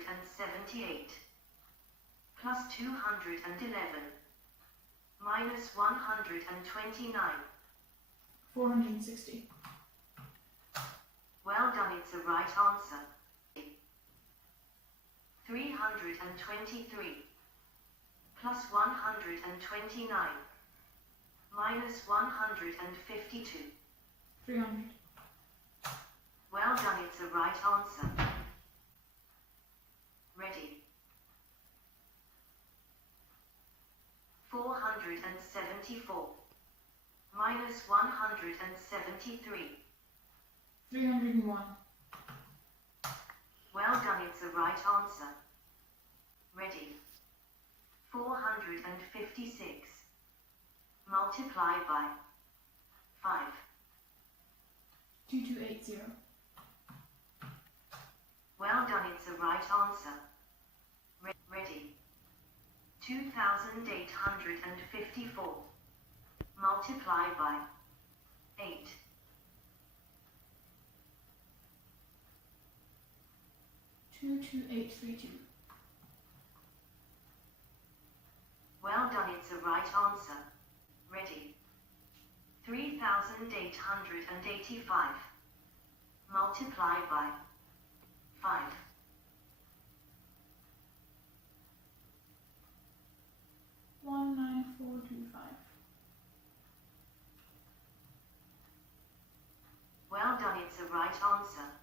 278 plus 211 minus 129. 460. Well done, it's the right answer. 323 plus 129 minus 152. 300. Well done, it's the right answer. Ready. 474 minus 173. 301. Well done, it's the right answer. Ready. 456 multiply by 5. 2280. Well done, it's the right answer. Ready. 2,854 multiply by 8. 22832. Well done, it's the right answer. Ready. 3,885 multiply by 5. 19425. Well done, it's the right answer.